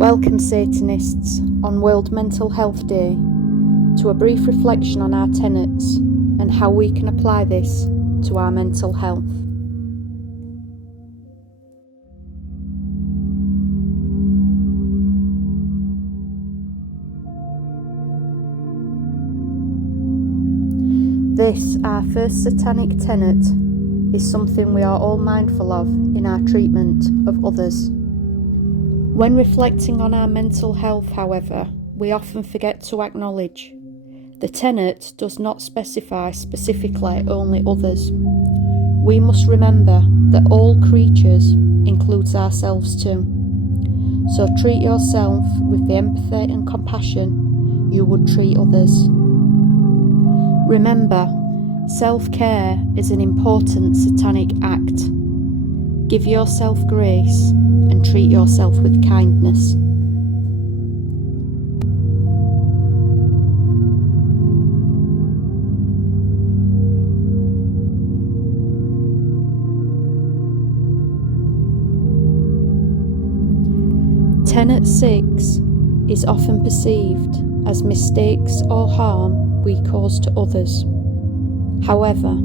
Welcome, Satanists, on World Mental Health Day, to a brief reflection on our tenets and how we can apply this to our mental health. This, our first Satanic tenet, is something we are all mindful of in our treatment of others. When reflecting on our mental health, however, we often forget to acknowledge the tenet does not specify specifically only others. We must remember that all creatures includes ourselves too. So treat yourself with the empathy and compassion you would treat others. Remember, self-care is an important Satanic act. Give yourself grace and treat yourself with kindness. Tenet 6 is often perceived as mistakes or harm we cause to others. However,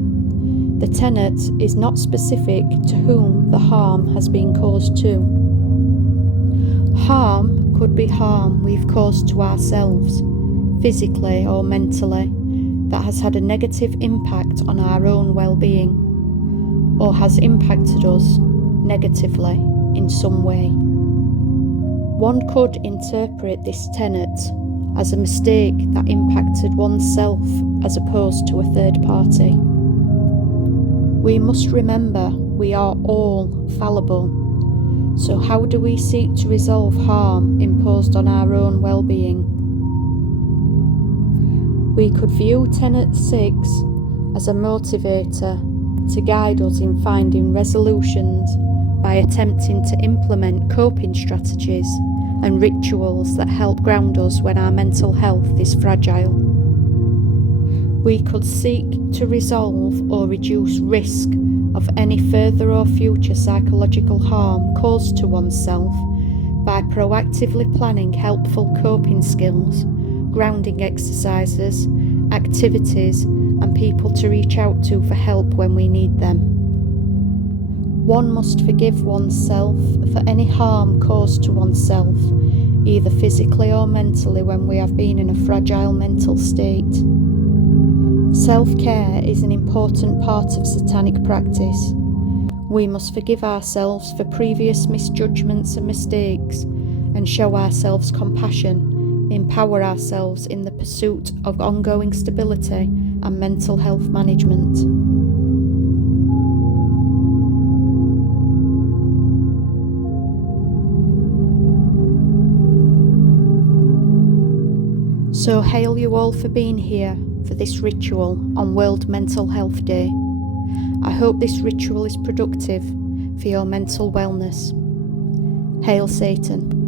the tenet is not specific to whom the harm has been caused to. Harm could be harm we've caused to ourselves, physically or mentally, that has had a negative impact on our own well-being, or has impacted us negatively in some way. One could interpret this tenet as a mistake that impacted oneself as opposed to a third party. We must remember we are all fallible, so how do we seek to resolve harm imposed on our own well-being? We could view Tenet 6 as a motivator to guide us in finding resolutions by attempting to implement coping strategies and rituals that help ground us when our mental health is fragile. We could seek to resolve or reduce risk of any further or future psychological harm caused to oneself by proactively planning helpful coping skills, grounding exercises, activities, and people to reach out to for help when we need them. One must forgive oneself for any harm caused to oneself, either physically or mentally, when we have been in a fragile mental state. Self-care is an important part of Satanic practice. We must forgive ourselves for previous misjudgments and mistakes and show ourselves compassion, empower ourselves in the pursuit of ongoing stability and mental health management. So hail you all for being here for this ritual on World Mental Health Day. I hope this ritual is productive for your mental wellness. Hail Satan.